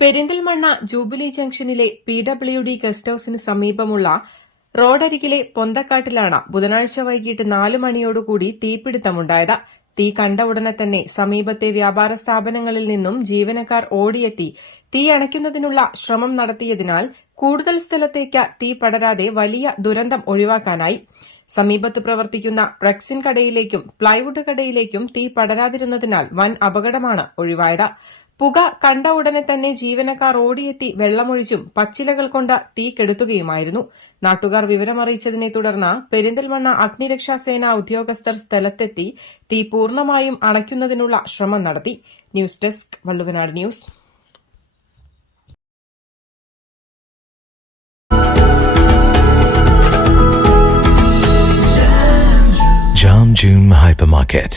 Perinthalmanna jubilee ജംഗ്ഷനിലെ PWD guest ഹൌസിന് സമീപമുള്ള റോഡരികിലെ പൊന്തക്കാട്ടിലാണ് ബുധനാഴ്ച വൈകിട്ട് 4 മണിയോടുകൂടി തീപിടുത്തമുണ്ടായത്. തീ കണ്ട ഉടനെ തന്നെ സമീപത്തെ വ്യാപാര സ്ഥാപനങ്ങളിൽ നിന്നും ജീവനക്കാർ ഓടിയെത്തി തീ അണയ്ക്കുന്നതിനുള്ള ശ്രമം നടത്തിയതിനാൽ കൂടുതൽ സ്ഥലത്തേക്ക് തീ പടരാതെ വലിയ ദുരന്തം ഒഴിവാക്കാനായി. സമീപത്ത് പ്രവർത്തിക്കുന്ന റെക്സിൻ കടയിലേക്കും പ്ലൈവുഡ് കടയിലേക്കും തീ പടരാതിരുന്നതിനാൽ വൻ അപകടമാണ് ഒഴിവായത്. പുക കണ്ട ഉടനെ തന്നെ ജീവനക്കാർ ഓടിയെത്തി വെള്ളമൊഴിച്ചും പച്ചിലകൾ കൊണ്ട് തീ കെടുത്തുകയുമായിരുന്നു. നാട്ടുകാർ വിവരമറിയിച്ചതിനെ തുടർന്ന് പെരിന്തൽമണ്ണ അഗ്നിരക്ഷാസേന ഉദ്യോഗസ്ഥർ സ്ഥലത്തെത്തി തീ പൂർണ്ണമായും അണയ്ക്കുന്നതിനുള്ള ശ്രമം നടത്തി. News desk Valluvanad news. Jam June Hypermarket,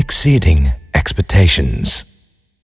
exceeding expectations.